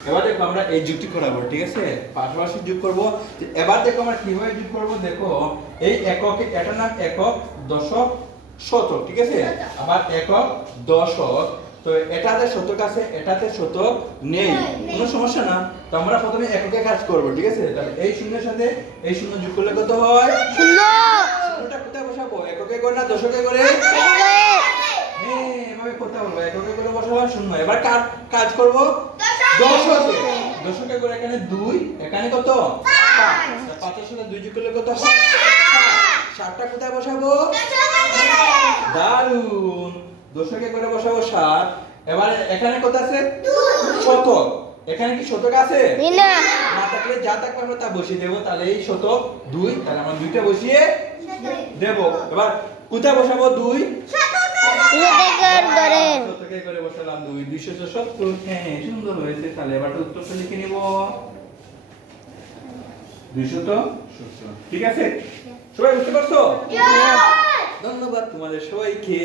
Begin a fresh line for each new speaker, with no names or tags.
এবার দেখো আমরা এই যুগটি করাবো ঠিক আছে? পাশাপাশি যোগ করব। এবার দেখো আমরা কীভাবে যোগ করব দেখো এই এককে এটার নাম একক দশক শতক ঠিক আছে? আবার একক দশক তো এটাতে শতক আছে এটাতে শতক নেই কোনো সমস্যা না। তো আমরা প্রথমে এককে কাজ করব ঠিক আছে? তাহলে এই শূন্যের সাথে এই শূন্য যোগ করলে কত হয়?
শূন্য।
শূন্যটা কোথায় বসাবো? এককে করে না দশকে করে? হ্যাঁ এভাবে করতে বলব এককে করে বসাবো শূন্য। এবার কার কাজ করব? দশকে। দশকে। করে এখানে দুই এখানে কত? পাঁচের সাথে দুই যোগ করলে কত? সাতটা কোথায় বসাবো? দারুণ দশকে করে বসাবো সাত। এবার এখানে কত আছে? শতক। এখানে কি শতক আছে?
না।
না থাকলে যা থাকবে আমরা তা বসিয়ে দেবো। তাহলে এই শতক দুই তাহলে আমরা দুইটা বসিয়ে দেবো। এবার কোথায় বসাবো? দুই। শতকে করে বসালাম দুই। দুইশো সত্তর হ্যাঁ সুন্দর হয়েছে। তাহলে এবার উত্তরটা লিখে নিব। দুইশত সত্তর। ঠিক আছে? সবাই বুঝতে পারছ? ধন্যবাদ তোমাদের সবাইকে।